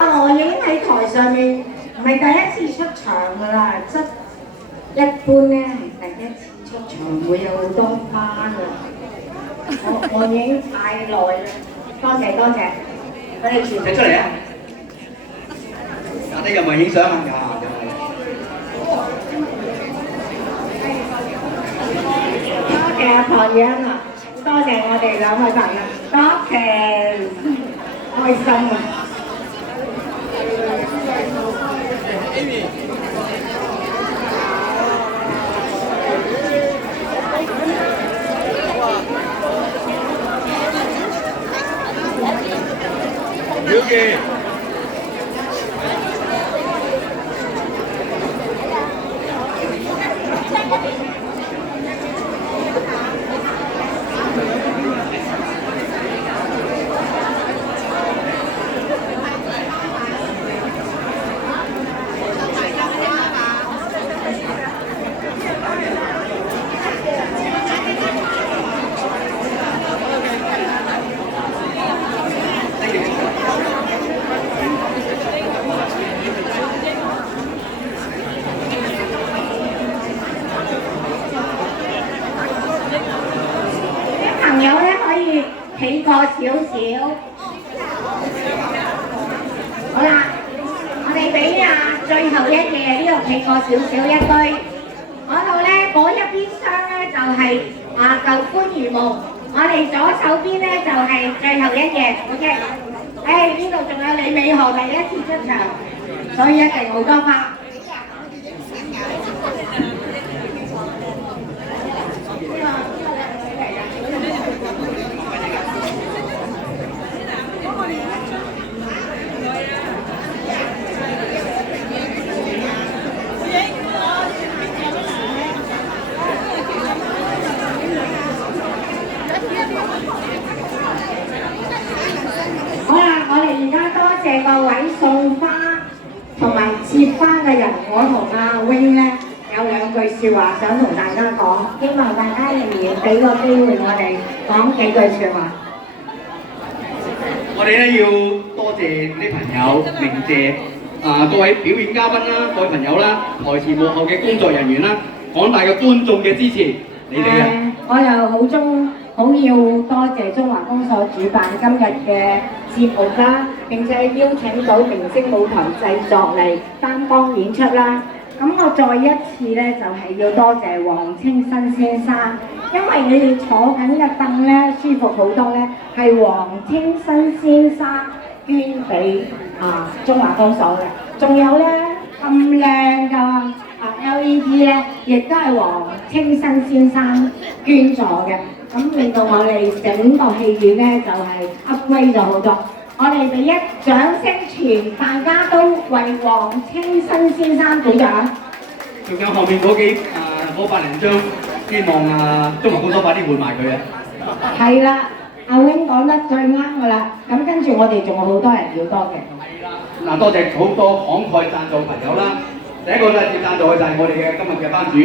我已經喺台上面唔係第一次出場㗎啦，一般咧係第一次出場會有好多花㗎。我已經太耐啦，多謝多謝，我哋全請出嚟啊！大家有冇影相啊？多謝阿唐嘢啊，多謝我哋兩位朋友，多謝，開心啊！Yuki。朋友咧可以企過少少，好啦，我哋俾最後一頁呢度企過少少一堆，嗰度咧嗰一邊廂咧就係舊歡如夢，我哋左手邊咧就係最後一頁 ，OK， 呢度仲有李美荷第一次出場，所以一定好多花。好啦，我哋而家多謝各位送花同埋接花嘅人，我同阿 Wing 咧有兩句説話想同大家講，希望大家仍然俾個機會我哋講幾句説話。我哋咧要多謝啲朋友，鳴謝各位表演嘉賓啦，各位朋友啦，台前幕後嘅工作人員啦，廣大嘅觀眾嘅支持，你哋啊！我又好要多謝中華公所主辦今日嘅節目啦，並且邀請到明星舞台製作嚟擔當演出啦。咁我再一次咧就係要多謝黃清新先生，因為你哋坐緊嘅凳咧舒服好多咧，係黃清新先生捐俾中華公所嘅。仲有咧咁靚嘅LED 咧，亦都係黃清新先生捐助嘅。咁令到我哋整個戲院咧就係 upgrade 咗好多。我哋俾一掌聲傳，大家都為黃清新先生鼓掌。仲有後面嗰百零張，希望中華公所快啲換埋佢啊！係啦，阿 Wing 講得最啱㗎啦。咁跟住我哋仲有好多人要多嘅。係啦，嗱多謝好多慷慨贊助朋友啦。第一個咧要贊助嘅就係我哋嘅今日嘅班主